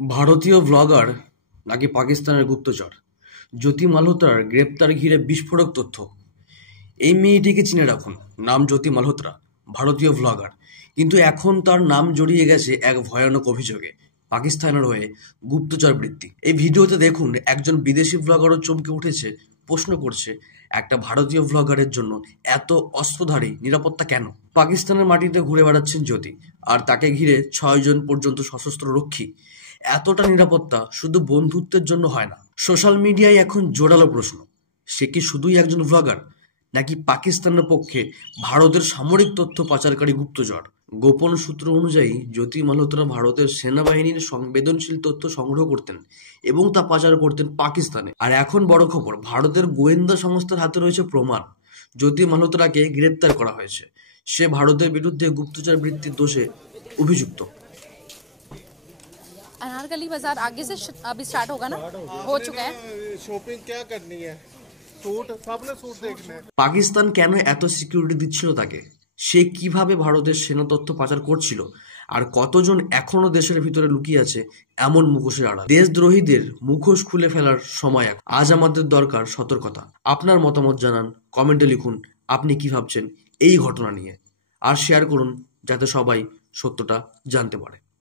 ভারতীয় ব্লগার নাকি পাকিস্তানের গুপ্তচর? জ্যোতি মালহোত্রার গ্রেপ্তার ঘিরে বিস্ফোরক তথ্য। এই মেয়েটিকে চিনে রাখুন, নাম জ্যোতি মালহোত্রা, ভারতীয় ব্লগার। কিন্তু এখন তার নাম জড়িয়ে গেছে এক ভয়ানক অভিযোগে, পাকিস্তানের হয়ে গুপ্তচর বৃত্তি। এই ভিডিওতে দেখুন, একজন বিদেশি ব্লগারও চমকে উঠেছে, প্রশ্ন করছে একটা ভারতীয় ব্লগারের জন্য এত অস্ত্রধারী নিরাপত্তা কেন? পাকিস্তানের মাটিতে ঘুরে বেড়াচ্ছেন জ্যোতি, আর তাকে ঘিরে 6 জন পর্যন্ত সশস্ত্র রক্ষী। এতটা নিরাপত্তা শুধু বন্ধুত্বের জন্য হয় না। সোশ্যাল মিডিয়ায় এখন জোরালো প্রশ্ন, সে কি শুধুই একজন ব্লগার, নাকি পাকিস্তানের পক্ষে ভারতের সামরিক তথ্য পাচারকারী গুপ্তচর? গোপন সূত্র অনুযায়ী জ্যোতি মালহোত্রা ভারতের সেনাবাহিনীর সংবেদনশীল তথ্য সংগ্রহ করতেন এবং তা পাচার করতেন পাকিস্তানে। আর এখন বড় খবর, ভারতের গোয়েন্দা সংস্থার হাতে রয়েছে প্রমাণ। জ্যোতি মালহোত্রাকে গ্রেপ্তার করা হয়েছে। সে ভারতের বিরুদ্ধে গুপ্তচর বৃত্তির দোষে অভিযুক্ত। अनारकली बाजार आगे से अभी स्टार्ट होगा ना? हो चुका है। शॉपिंग क्या करनी है? सूट, सबने सूट देखने हैं। পাকিস্তান কেন এত সিকিউরিটি দিচ্ছিল তাকে? সে কিভাবে ভারতের সেনা তথ্য পাচার করছিল? আর কতজন এখনো দেশের ভিতরে লুকিয়ে আছে এমন মুখোশের আড়াল? দেশদ্রোহীদের মুখোশ খুলে ফেলার সময় এখন। আজ আমাদের দরকার সতর্কতা। আপনার মতামত জানান, কমেন্টে লিখুন আপনি কি ভাবছেন এই ঘটনা নিয়ে, আর শেয়ার করুন যাতে সবাই সত্যটা জানতে পারে।